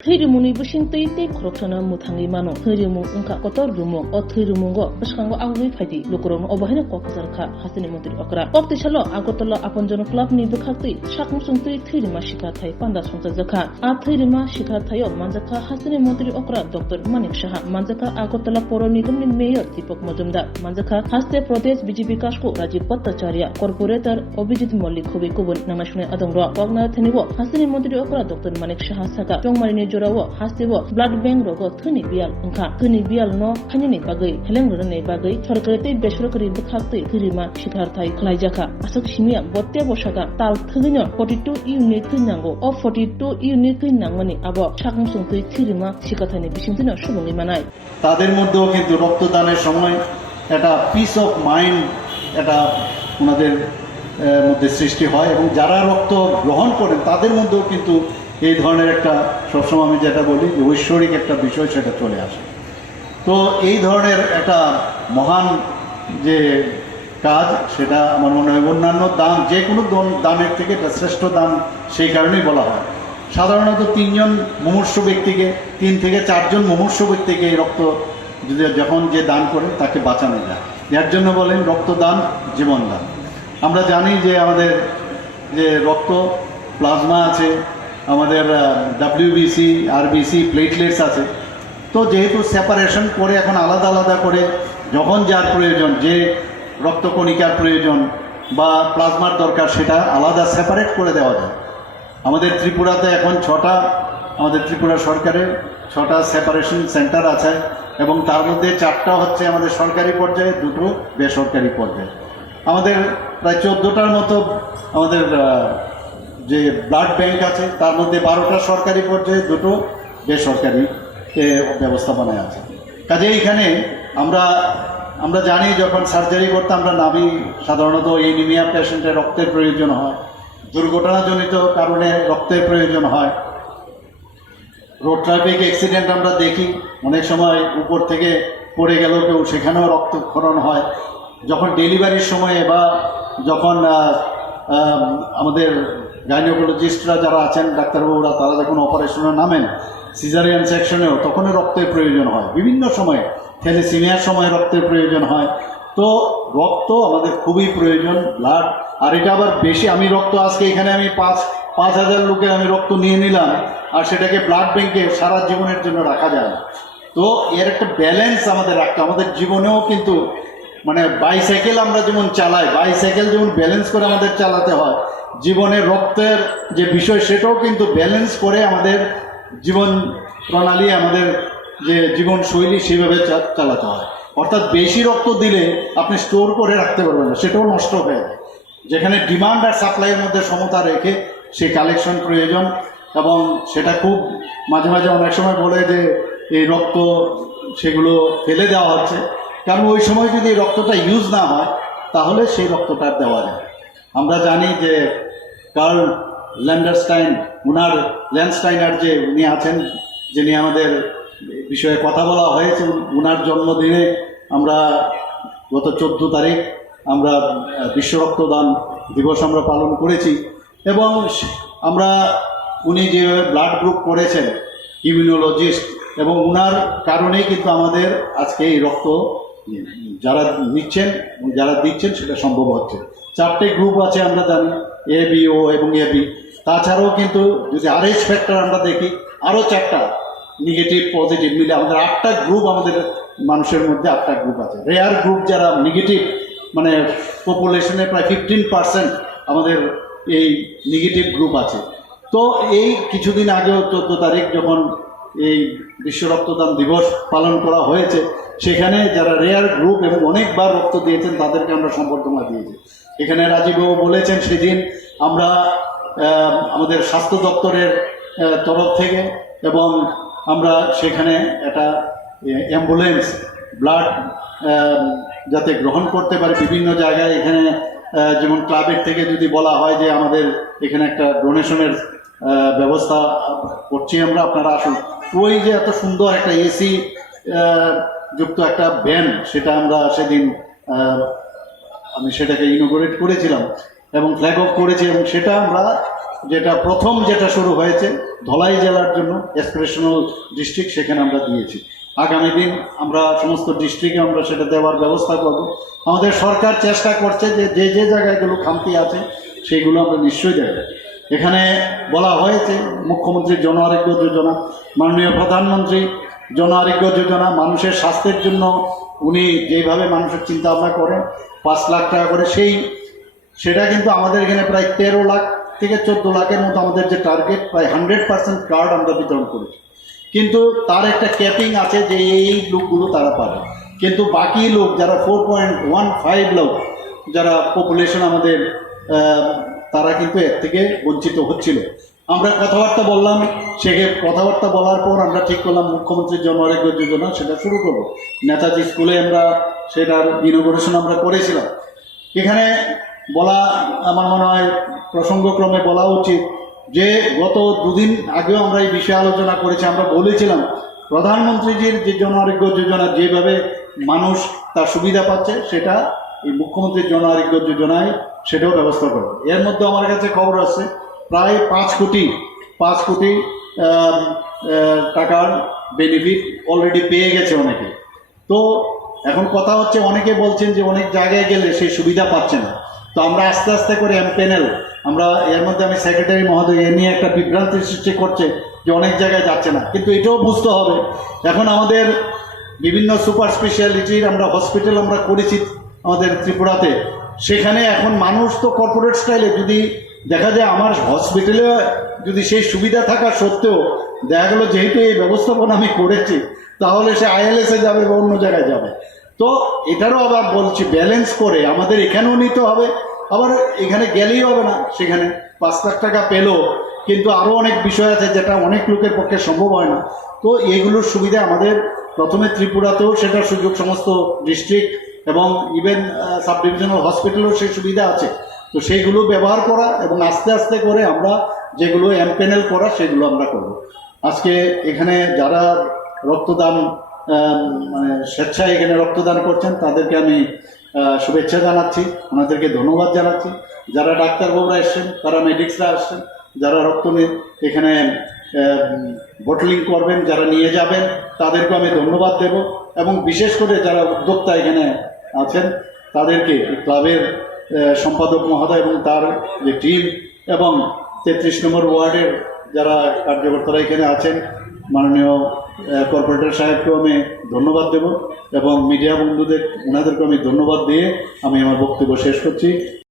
Thirumuni bushing tei korokshana mutangi mano thirumu unka kotor rumo o thirumungo bashkango agui phadi lokorong obahina kokzarkha hasini mantri okra okti chalo agotola aponjono club ni bukhakti shakmu sungtui thirima shikha thai panda sungsa zakha a thirima shikha thayo manjaka hasini mantri okra Dr. Manik Shaha manjaka agotola poro nigam ni mayor Deepak Majumdar manjaka haste pradesh BJP kashko Rajiv Bhattacharya corporator Abhijit Mollik khobi kubun namashune adongro pagna thenibo hasini mantri okra Dr. Manik Shaha saka chongmarini jorawo hastewo blood bank rogo thuni bial unka thuni bial no khanini bagai heleng rone bagai sarkari te besrakari bukhakti thirima shikhar thai khlaijaka asak shimia botte boshaka tal thugino 42 unit thunango o 42 unit thunangmani abo shakm sungtui thirima shikathani bisingtino subungi manai তাদের মধ্যেও কিন্তু রক্তদানের সময় একটা piece of mind এটা ওনাদের মধ্যে সৃষ্টি হয় এবং যারা রক্ত গ্রহণ করেন তাদের মধ্যেও কিন্তু এই ধরনের একটা সবসময় আমি যেটা বলি যে ঐশ্বরিক একটা বিষয় সেটা চলে আসে। তো এই ধরনের একটা মহান যে কাজ সেটা আমার মনে হয় অন্যান্য দান যে কোনো দানের থেকে একটা শ্রেষ্ঠ দান সেই কারণেই বলা হয়। সাধারণত 3 জন মুমূর্ষু ব্যক্তিকে 3 থেকে 4 জন মুমূর্ষু ব্যক্তিকে এই রক্ত যদি যখন যে দান করে তাকে বাঁচানো যায়, এর জন্য বলেন রক্তদান জীবনদান। আমরা জানি যে আমাদের যে রক্ত প্লাজমা আছে, আমাদের WBC RBC প্লেটলেটস আছে, তো যেহেতু সেপারেশন করে এখন আলাদা আলাদা করে যখন যার প্রয়োজন যে রক্তকণিকার প্রয়োজন বা প্লাজমার দরকার সেটা আলাদা সেপারেট করে দেওয়া যায়। আমাদের ত্রিপুরাতে এখন 6টা আমাদের ত্রিপুরা সরকারের 6টা সেপারেশন সেন্টার আছে এবং তার মধ্যে 4টা হচ্ছে আমাদের সরকারি পর্যায়ে, 2টো বেসরকারি পর্যায়ে। আমাদের প্রায় 14টার মতো আমাদের যে ব্লাড ব্যাংক আছে তার মধ্যে 12টা সরকারি পর্যায়ে, 2টো বেসরকারি ব্যবস্থাপনায় আছে। কাজে এইখানে আমরা জানি যখন সার্জারি করতে আমরা নাভি সাধারণত এনিমিয়া পেশেন্টের রক্তের প্রয়োজন হয়, দুর্ঘটনাজনিত কারণে রক্তের প্রয়োজন হয়, রোড ট্রাফিক অ্যাক্সিডেন্ট আমরা দেখি অনেক সময় উপর থেকে পড়ে গেল কেউ, সেখানেও রক্তক্ষরণ হয়। যখন ডেলিভারির সময়ে বা যখন আমাদের গাইনোকোলজিস্টরা যারা আছেন ডাক্তারবাবুরা তারা যখন অপারেশনে নামেন সিজারিয়ান সেকশনেও তখনও রক্তের প্রয়োজন হয়। বিভিন্ন সময়ে থ্যালাসেমিয়ার সময় রক্তের প্রয়োজন হয়। তো রক্ত আমাদের খুবই প্রয়োজন, ব্লাড। আর এটা আবার বেশি, আমি রক্ত আজকে এখানে আমি 5,000 লোকের আমি রক্ত নিয়ে নিলাম আর সেটাকে ব্লাড ব্যাংকে সারা জীবনের জন্য রাখা যায় না। তো এর একটা ব্যালেন্স আমাদের রাখতে, আমাদের জীবনেও কিন্তু মানে বাইসাইকেল আমরা যেমন চালাই, বাইসাইকেল যেমন ব্যালেন্স করে আমাদের চালাতে হয়, জীবনের রক্তের যে বিষয় সেটাও কিন্তু ব্যালেন্স করে আমাদের জীবন প্রণালী, আমাদের যে জীবনশৈলী সেভাবে চালাতে হয়। অর্থাৎ বেশি রক্ত দিলে আপনি স্টোর করে রাখতে পারবেন না, সেটাও নষ্ট হয়ে যায়। যেখানে ডিমান্ড আর সাপ্লাইয়ের মধ্যে সমতা রেখে সেই কালেকশন প্রয়োজন। এবং সেটা খুব মাঝে মাঝে অনেক সময় বলে যে এই রক্ত সেগুলো ফেলে দেওয়া হচ্ছে, কারণ ওই সময় যদি রক্তটা ইউজ না হয় তাহলে সেই রক্তটা দেওয়া যায়। আমরা জানি যে কার্ল ল্যান্ডারস্টাইন, ল্যান্ডস্টাইনার যে উনি আছেন যিনি আমাদের বিষয়ে কথা বলা হয়েছে, উনার জন্মদিনে আমরা গত 14 তারিখ আমরা বিশ্ব রক্তদান দিবস আমরা পালন করেছি। এবং উনি যে ব্লাড গ্রুপ করেছেন ইমিউনোলজিস্ট, এবং উনার কারণেই কিন্তু আমাদের আজকে এই রক্ত যারা নিচ্ছেন যারা দিচ্ছেন সেটা সম্ভব হচ্ছে। 4টে গ্রুপ আছে আমরা জানি, AB, O এবং AB। তাছাড়াও কিন্তু যদি RH ফ্যাক্টর আমরা দেখি আরও 4টা নেগেটিভ পজিটিভ মিলে আমাদের 8টা গ্রুপ, আমাদের মানুষের মধ্যে 8টা গ্রুপ আছে। রেয়ার গ্রুপ যারা নেগেটিভ, মানে পপুলেশনে প্রায় 15% আমাদের এই নেগেটিভ গ্রুপ আছে। তো এই কিছুদিন আগেও 14 তারিখ যখন এই বিশ্ব রক্তদান দিবস পালন করা হয়েছে, সেখানে যারা রেয়ার গ্রুপ এবং অনেকবার রক্ত দিয়েছেন তাদেরকে আমরা সম্বর্ধনা দিয়েছি। এখানে রাজীববাবু বলেছেন সেদিন আমরা আমাদের স্বাস্থ্য দপ্তরের তরফ থেকে এবং আমরা সেখানে একটা অ্যাম্বুলেন্স ব্লাড যাতে গ্রহণ করতে পারে বিভিন্ন জায়গায়, এখানে যেমন ক্লাবের থেকে যদি বলা হয় যে আমাদের এখানে একটা ডোনেশনের ব্যবস্থা করছি আমরা, আপনারা আসুন। ওই যে এত সুন্দর একটা AC যুক্ত একটা ভ্যান, সেটা আমরা সেদিন আমি সেটাকে ইনোগ্রেট করেছিলাম এবং ফ্ল্যাগ অফ করেছি, এবং সেটা আমরা যেটা প্রথম যেটা শুরু হয়েছে ধলাই জেলার জন্য অ্যাসপিরেশনাল ডিস্ট্রিক্ট, সেখানে আমরা দিয়েছি। আগামী দিন আমরা সমস্ত ডিস্ট্রিক্টে আমরা সেটা দেওয়ার ব্যবস্থা করব। আমাদের সরকার চেষ্টা করছে যে যে যে জায়গাগুলো খামতি আছে সেইগুলো আমরা নিশ্চয়ই দেব। এখানে বলা হয়েছে মুখ্যমন্ত্রী জন আরোগ্য যোজনা, মাননীয় প্রধানমন্ত্রী জন আরোগ্য যোজনা, মানুষের স্বাস্থ্যের জন্য উনি যেভাবে মানুষের চিন্তা ভাবনা করেন 5 লাখ টাকা করে, সেটা কিন্তু আমাদের এখানে প্রায় 13 লাখ থেকে 14 লাখের মতো আমাদের যে টার্গেট, প্রায় 100% কার্ড আমরা বিতরণ করেছি। কিন্তু তার একটা ক্যাপিং আছে যে এই লোকগুলো তারা পাবে, কিন্তু বাকি লোক যারা 4.15 লাখ যারা পপুলেশন আমাদের, তারা কিন্তু এর থেকে বঞ্চিত হচ্ছিল। আমরা কথাবার্তা বললাম, কথাবার্তা বলার পর আমরা ঠিক করলাম মুখ্যমন্ত্রীর জন আরোগ্য যোজনা সেটা শুরু করব। নেতাজি স্কুলে আমরা সেটার ইনোগ্রেশন আমরা করেছিলাম। এখানে বলা আমার মনে হয় প্রসঙ্গক্রমে বলা উচিত যে গত 2 দিন আগেও আমরা এই বিষয়ে আলোচনা করেছি। আমরা বলেছিলাম প্রধানমন্ত্রীজির যে জন আরোগ্য যোজনা যেভাবে মানুষ তার সুবিধা পাচ্ছে, সেটা এই মুখ্যমন্ত্রীর জন আরোগ্য যোজনায় সেটাও ব্যবস্থা করবে। এর মধ্যে আমার কাছে খবর আছে প্রায় 5 কোটি টাকার বেনিফিট অলরেডি পেয়ে গেছে অনেকে। তো এখন কথা হচ্ছে, অনেকে বলছেন যে অনেক জায়গায় গেলে সেই সুবিধা পাচ্ছে না। তো আমরা আস্তে আস্তে করে এমপ্যানেল, আমরা এর মধ্যে আমি সেক্রেটারি মহোদয় এ নিয়ে একটা বিভ্রান্তি সৃষ্টি করছে যে অনেক জায়গায় যাচ্ছে না, কিন্তু এটাও বুঝতে হবে এখন আমাদের বিভিন্ন সুপার স্পেশালিটির আমরা হসপিটাল আমরা করেছি আমাদের ত্রিপুরাতে। সেখানে এখন মানুষ তো কর্পোরেট স্টাইলে, যদি দেখা যায় আমার হসপিটালে যদি সেই সুবিধা থাকা সত্ত্বেও দেখা গেলো যেহেতু এই ব্যবস্থাপনা আমি করেছি, তাহলে সে আইএলএসে যাবে বা অন্য জায়গায় যাবে। তো এটারও আবার বলছি ব্যালেন্স করে আমাদের এখানেও নিতে হবে, আবার এখানে গেলেই হবে না, সেখানে 5 লাখ টাকা পেলো, কিন্তু আরও অনেক বিষয় আছে যেটা অনেক লোকের পক্ষে সম্ভব হয় না। তো এগুলোর সুবিধা আমাদের প্রথমে ত্রিপুরাতেও সেটার সুযোগ সমস্ত ডিস্ট্রিক্ট এবং ইভেন সাব ডিভিশনাল হসপিটালেও সেই সুবিধা আছে। তো সেইগুলো ব্যবহার করা এবং আস্তে আস্তে করে আমরা যেগুলো এমপ্যানেল করা সেগুলো আমরা করব। আজকে এখানে যারা রক্তদান মানে স্বেচ্ছায় এখানে রক্তদান করছেন তাদেরকে আমি শুভেচ্ছা জানাচ্ছি, ওনাদেরকে ধন্যবাদ জানাচ্ছি। যারা ডাক্তারবাবুরা এসছেন, প্যারামেডিক্সরা আসছেন, যারা রক্ত এখানে বটলিং করবেন, যারা নিয়ে যাবেন, তাদেরকে আমি ধন্যবাদ দেব। এবং বিশেষ করে যারা উদ্যোক্তা এখানে আছেন তাদেরকে, ক্লাবের সম্পাদক মহোদয় এবং তার যে টিম, এবং 33 নম্বর ওয়ার্ডের যারা কার্যকর্তারা এখানে আছেন, মাননীয় কর্পোরেটর সাহেবকেও আমি ধন্যবাদ দেব, এবং মিডিয়া বন্ধুদের ওনাদেরকেও আমি ধন্যবাদ দিয়ে আমি আমার বক্তব্য শেষ করছি।